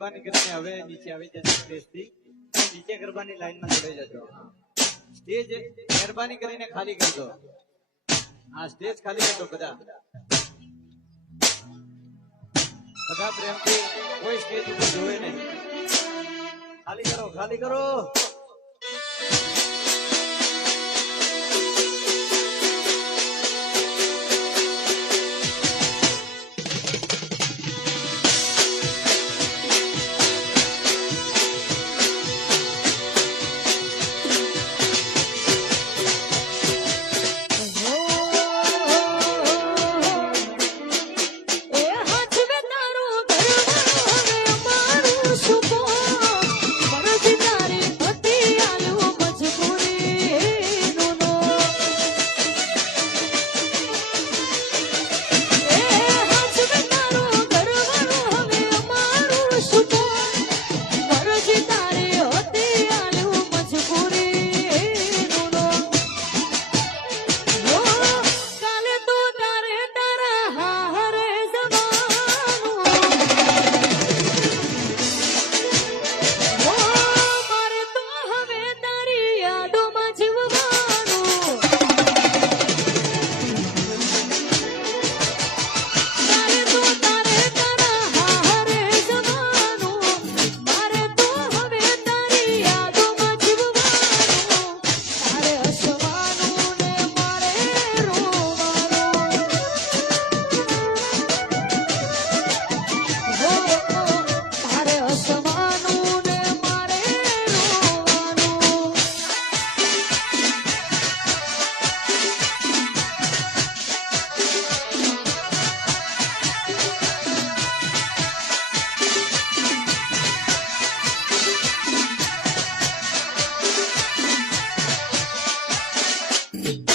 મહેરબાની કરીને હવે નીચે આવી જશે સ્ટેજથી. નીચે ગરબાની લાઈનમાં જોડાઈ જજો. સ્ટેજ મહેરબાની કરીને ખાલી કરી દો. હા, સ્ટેજ ખાલી કરી દો બધા. બધા પ્રેમથી કોઈ સ્ટેજ ઉપર જોવે નહીં. ખાલી કરો ખાલી કરો. Mm-hmm.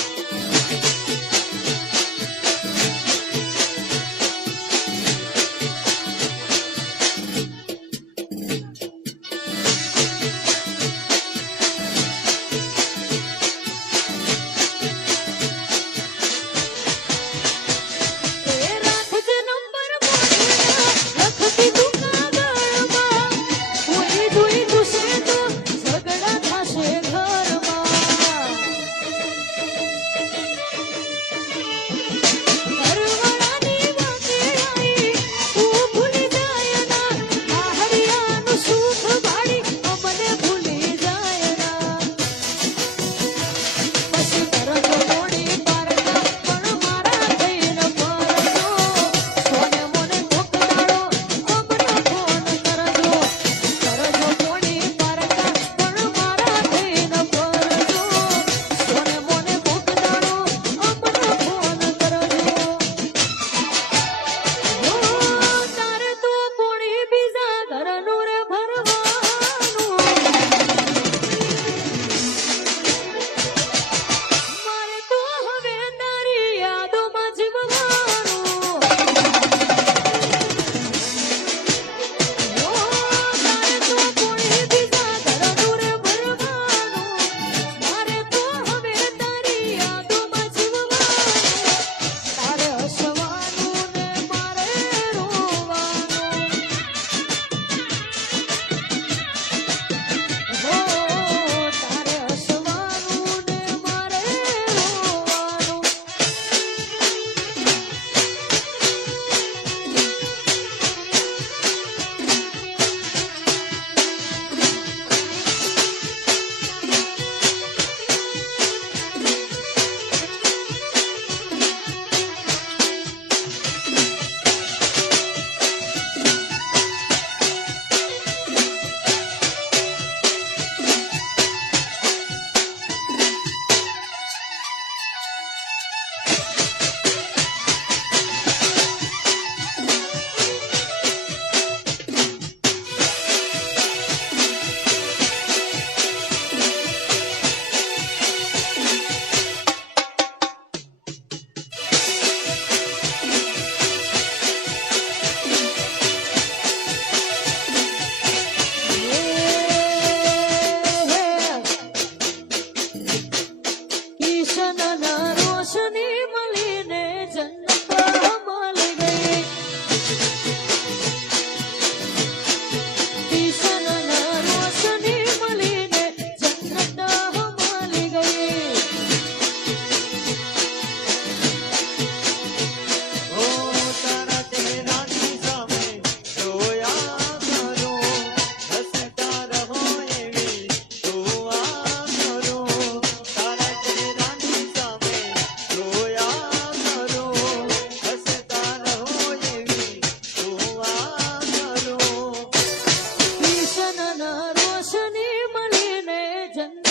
Satan